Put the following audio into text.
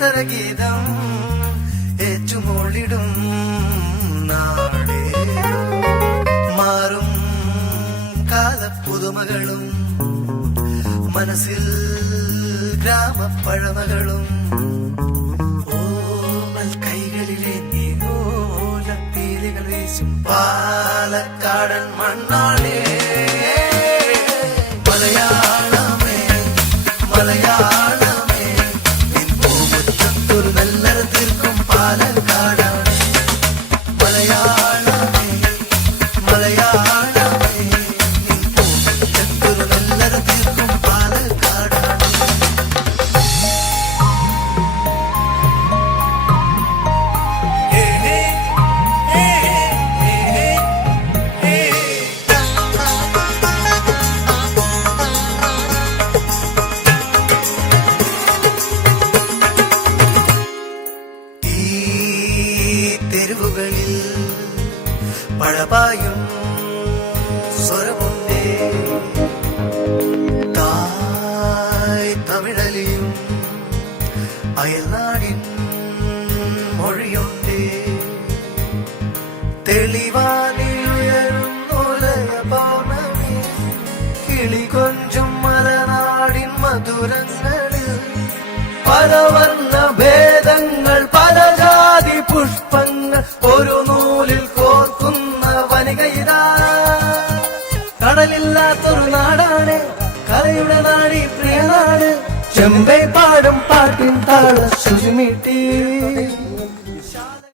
പ്രിയതര ഗീതം ഏറ്റുമോളിടും നാടേ മാറും കാലപ്പുതുമകളും മനസ്സിൽ ഗ്രാമപ്പഴമകളും ഓമൽ കൈകളിലെ നീലോലപ്പീലികൾ വീശും പാലക്കാടൻ മണ്ണാളേ മലയാളമേ മലയാളമേ നിൻ പൂമുറ്റത്തൊരു നല്ലര തീർക്കും പാലക്കാടാണ് മലയാളമേ മലയാളമേ നിൻ പൂമുറ്റത്തൊരു നല്ലര തീർക്കും പാലക്കാടാണ് തെരുവുകളിൽ പഴപായും സ്വരമുണ്ടേ തായ് തമിഴലിയും അയൽനാടിൻ മൊഴിയുണ്ടേ തെളിവാനിലുയരുന്നോലയ പൗർണമി കിളി കൊഞ്ചും മലനാടിൻ മധുരങ്ങളിൽ പല വർണ്ണ ഭേദങ്ങൾ പല ജാതി പുഷ്പങ്ങൾ ഒരു നൂലിൽ കോർക്കുന്ന വനികയിതാ കടലില്ലാത്തൊരു നാടാണ് കരയുടെ നാടി പ്രിയനാട് ചെമ്പൈ പാടും പാട്ടിൻ താള ശുചിമീട്ടി